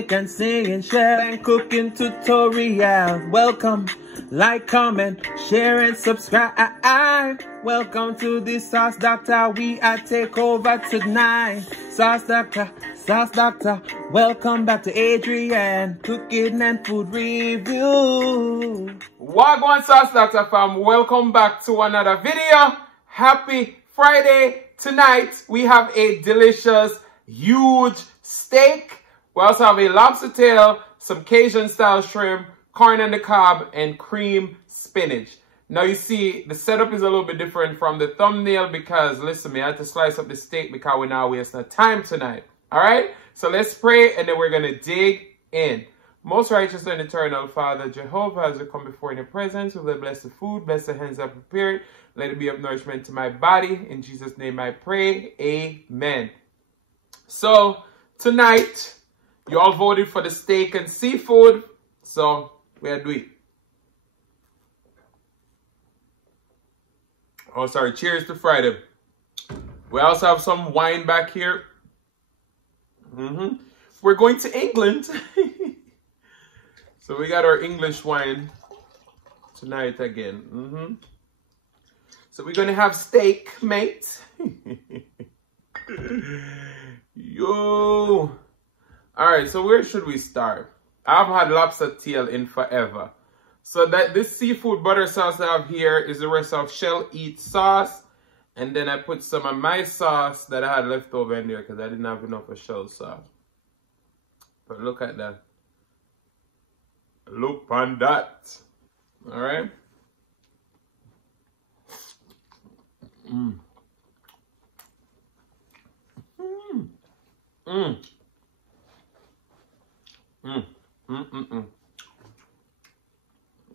make and sing and share and cooking tutorial. Welcome, like, comment, share and subscribe. Welcome to the Sauce Dackta. We are take over tonight. Sauce Dackta, Sauce Dackta. Welcome back to Adrian, cooking and food review. Wagwan Sauce Dackta fam, welcome back to another video. Happy Friday. Tonight we have a delicious, huge steak. We also have a lobster tail, some Cajun style shrimp, corn on the cob, and cream spinach. Now you see, the setup is a little bit different from the thumbnail because, listen, me, I had to slice up the steak because we're not wasting time tonight. Alright? So let's pray and then we're going to dig in. Most righteous and eternal Father, Jehovah, as we come before in your presence, we will bless the food, bless the hands that prepared. Let it be of nourishment to my body. In Jesus' name I pray. Amen. So, tonight, you all voted for the steak and seafood. So, we are doing. Oh, sorry. Cheers to Friday. We also have some wine back here. We're going to England. So, we got our English wine tonight again. So we're going to have steak, mate. Yo. Alright, so where should we start? I've had lobster tail in forever. So this seafood butter sauce I have here is the rest of Shell Eat sauce. And then I put some of my sauce that I had left over in there because I didn't have enough of Shell sauce. But look at that. Look on that. Alright.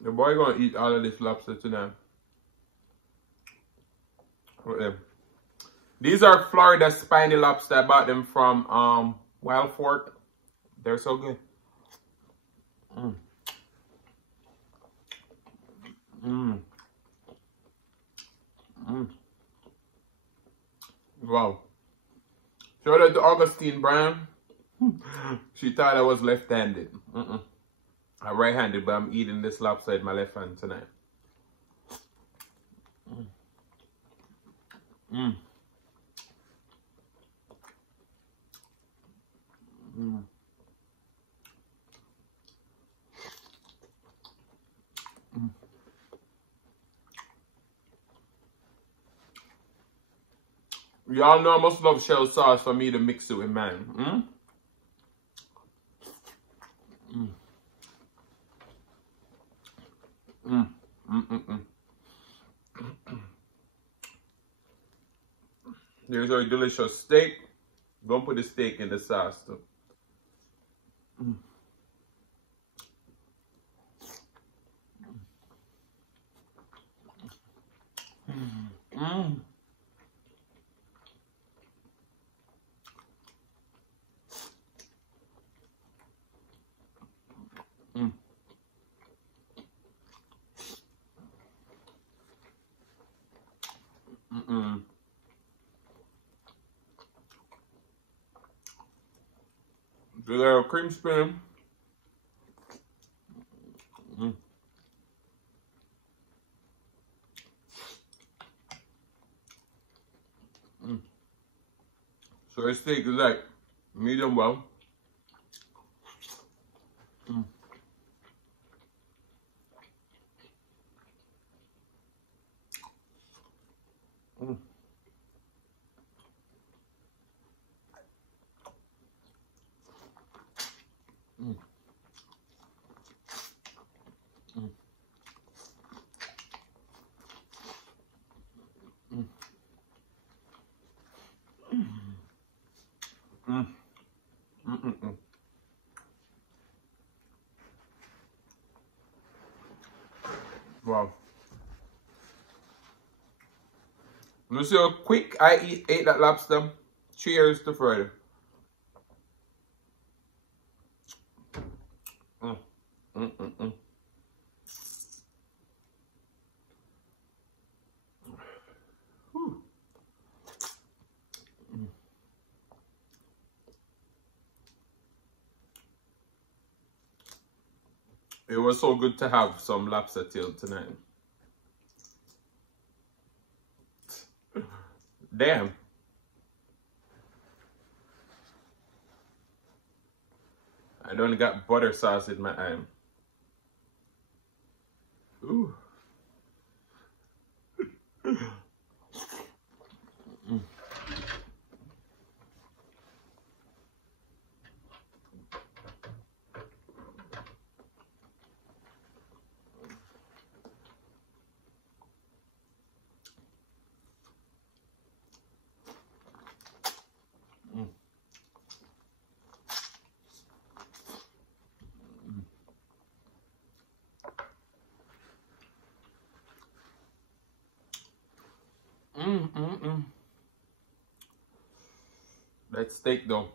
The boy gonna eat all of this lobster tonight. These are Florida spiny lobster. I bought them from Wild Fork. They're so good. Wow. Shout out to Augustine Brown. She thought I was left-handed. I'm right-handed, but I'm eating this lobster with my left hand tonight. Y'all know I must love shell sauce for me to mix it with mine. There's our delicious steak. Don't put the steak in the sauce too. With our cream spinach. So our steak is like medium well. Wow. You see how quick I ate that lobster? Cheers to Friday. It was so good to have some lobster tail tonight. Damn. I don't got butter sauce in my eye. Ooh. That steak though.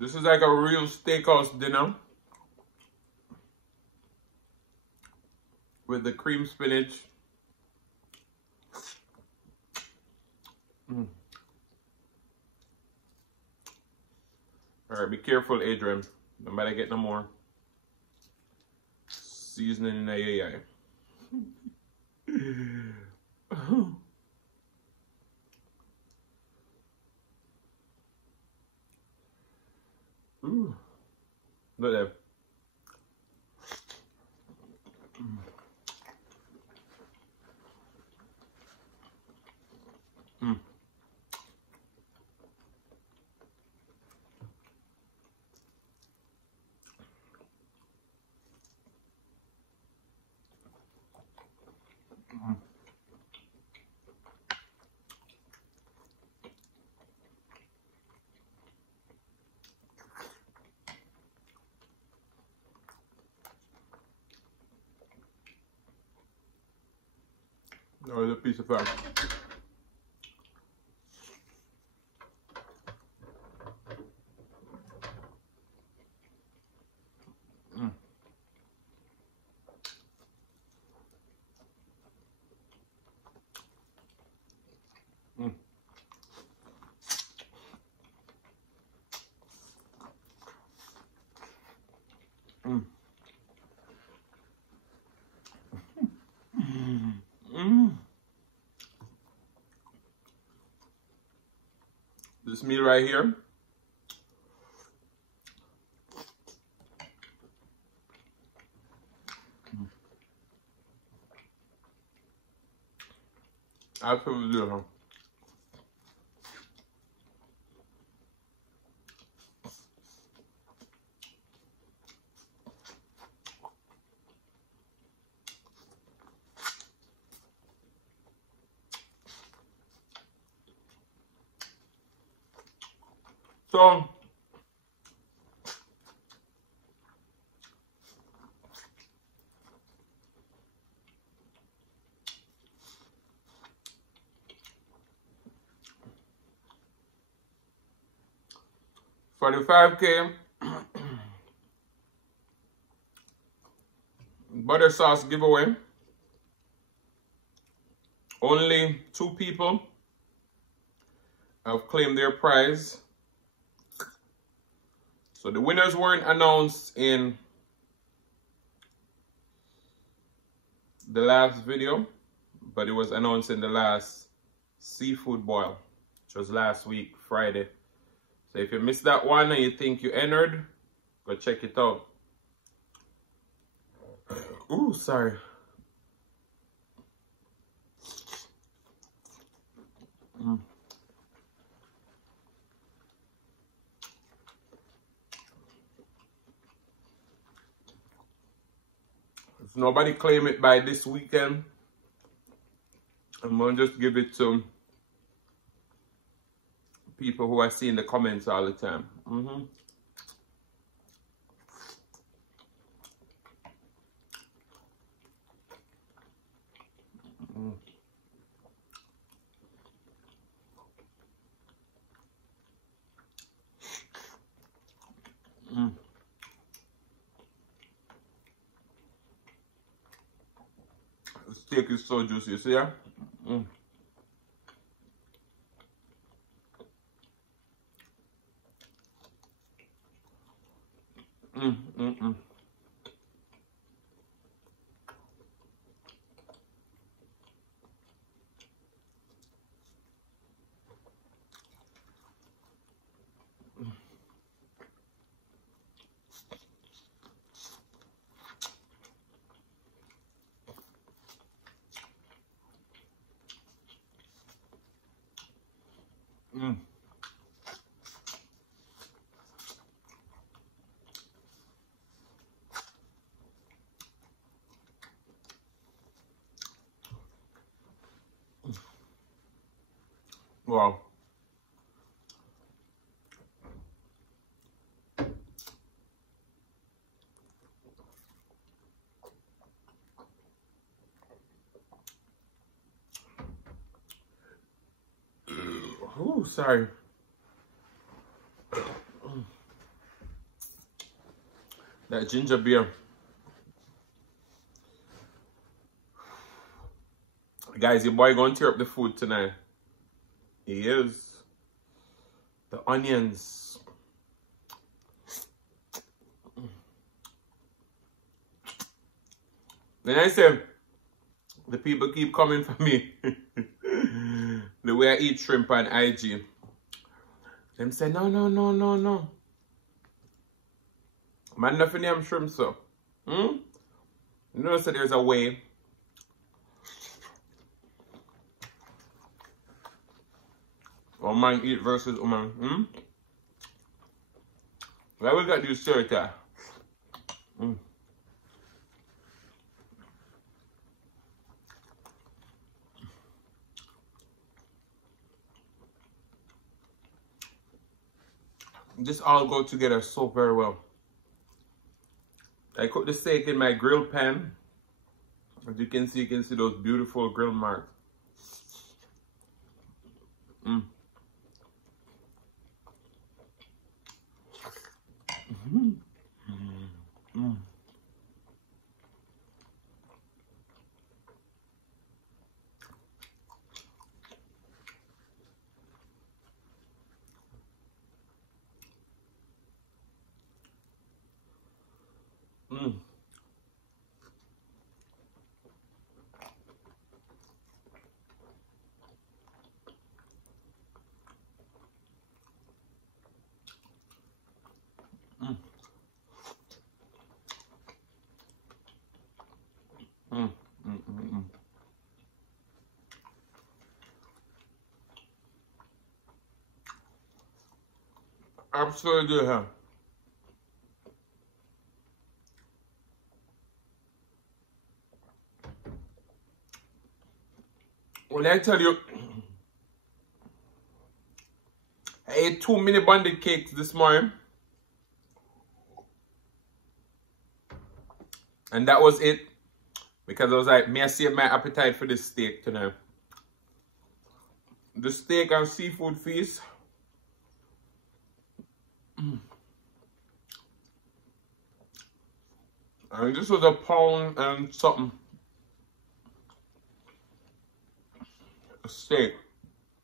This is like a real steakhouse dinner with the cream spinach. Alright, be careful, Adrian. Nobody get no more seasoning in the AI. Ooh. Look there. Oh, it's a piece of fat. This meal right here, absolutely delicious. So, for the 5K butter sauce giveaway, only 2 people have claimed their prize. So the winners weren't announced in the last video, but it was announced in the last seafood boil, which was last week, Friday. So if you missed that one and you think you entered, go check it out. Ooh, sorry. If nobody claim it by this weekend, I'm gonna just give it to people who I see in the comments all the time. The steak is so juicy, you see that? Wow. Oh, sorry. That ginger beer. Guys, your boy gonna tear up the food tonight. He is. The onions. Then I say, the people keep coming for me. The way I eat shrimp on IG. Them say, no. Man, nothing am shrimp, so. You know, so there's a way. Man eat versus woman. Why we got this shirt here? This all go together so very well. I cook the steak in my grill pan. As you can see those beautiful grill marks. Absolutely, huh? When I tell you, I ate 2 mini banded cakes this morning. And that was it. Because I was like, may I save my appetite for this steak tonight. The steak and seafood feast. And this was a pound and something. A steak.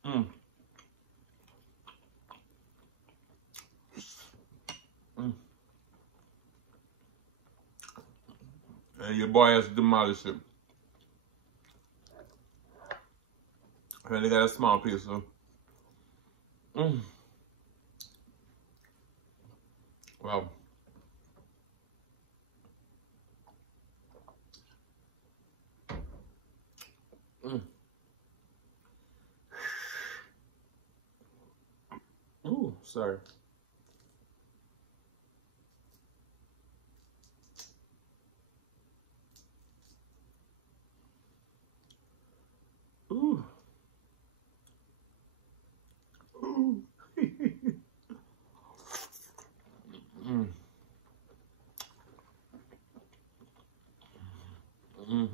And your boy has demolished it. I only got a small piece, so. Wow. Ooh, sorry.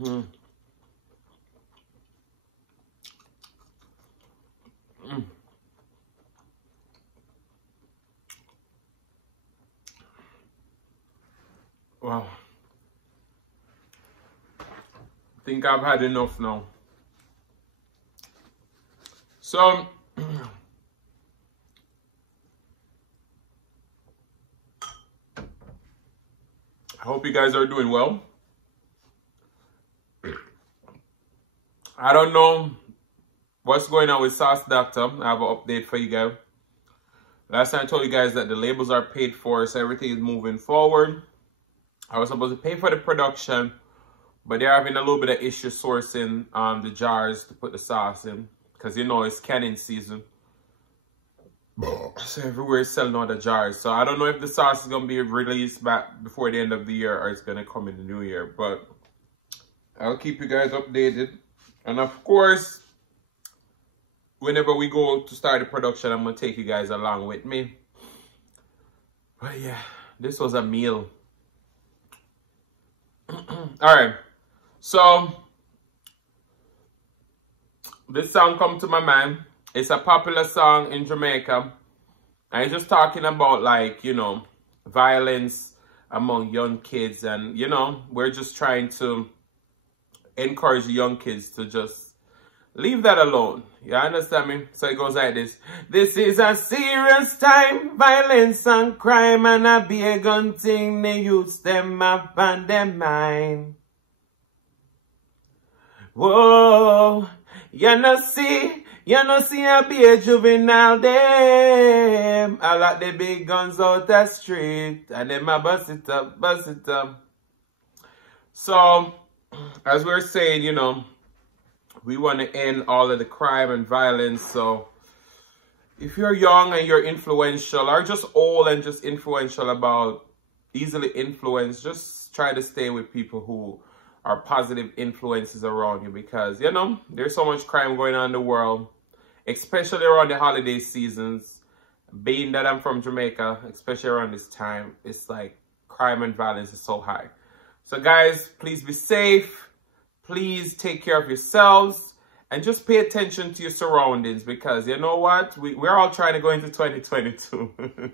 Wow. I think I've had enough now. So, I hope you guys are doing well. I don't know what's going on with Sauce Dackta. I have an update for you guys. Last time I told you guys that the labels are paid for, so everything is moving forward. I was supposed to pay for the production, but they're having a little bit of issue sourcing the jars to put the sauce in. Because you know it's canning season. So everywhere is selling all the jars. So I don't know if the sauce is going to be released back before the end of the year or it's going to come in the new year. But I'll keep you guys updated. And of course, whenever we go to start the production, I'm going to take you guys along with me. But yeah, this was a meal. Alright, so this song come to my mind. It's a popular song in Jamaica. And it's just talking about, like, you know, violence among young kids. And, you know, we're just trying to encourage young kids to just leave that alone. You understand me? So it goes like this. This is a serious time, violence and crime, and a be a gun thing they use them up on their mind. Whoa, you know see a be a juvenile them. I like the big guns out the street, and them a bust it up, bust it up. So, as we're saying, you know, we want to end all of the crime and violence. So if you're young and you're influential, or just old and just influential about easily influenced, just try to stay with people who are positive influences around you. Because, you know, there's so much crime going on in the world, especially around the holiday seasons. Being that I'm from Jamaica, especially around this time, it's like crime and violence is so high. So guys, please be safe. Please take care of yourselves and just pay attention to your surroundings, because you know what? We're all trying to go into 2022.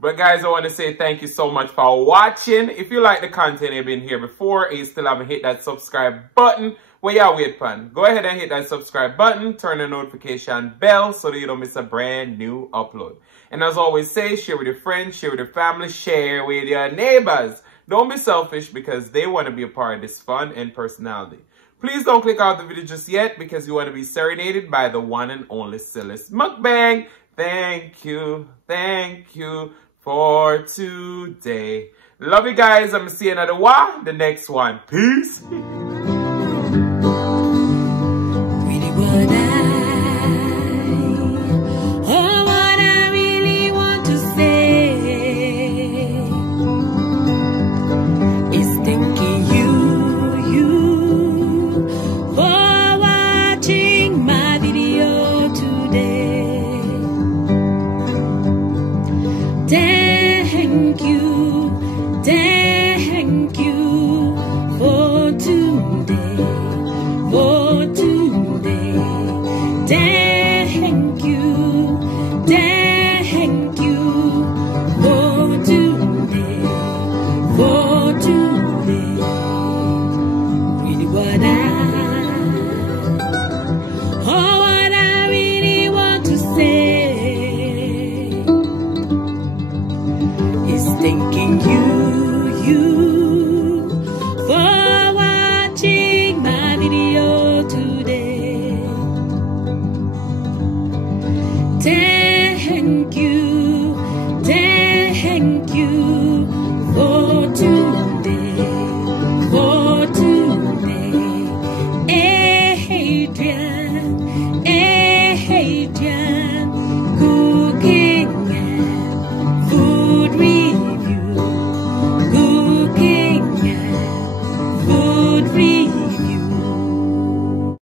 But guys, I want to say thank you so much for watching. If you like the content you've been here before and you still haven't hit that subscribe button, well, y'all wait pan. Go ahead and hit that subscribe button, turn the notification bell so that you don't miss a brand new upload. And as always say, share with your friends, share with your family, share with your neighbors. Don't be selfish, because they want to be a part of this fun and personality. Please don't click out the video just yet, because you want to be serenaded by the one and only Silas Mukbang. Thank you for today. Love you guys. I'm going to see you another one, the next one. Peace. Thank you.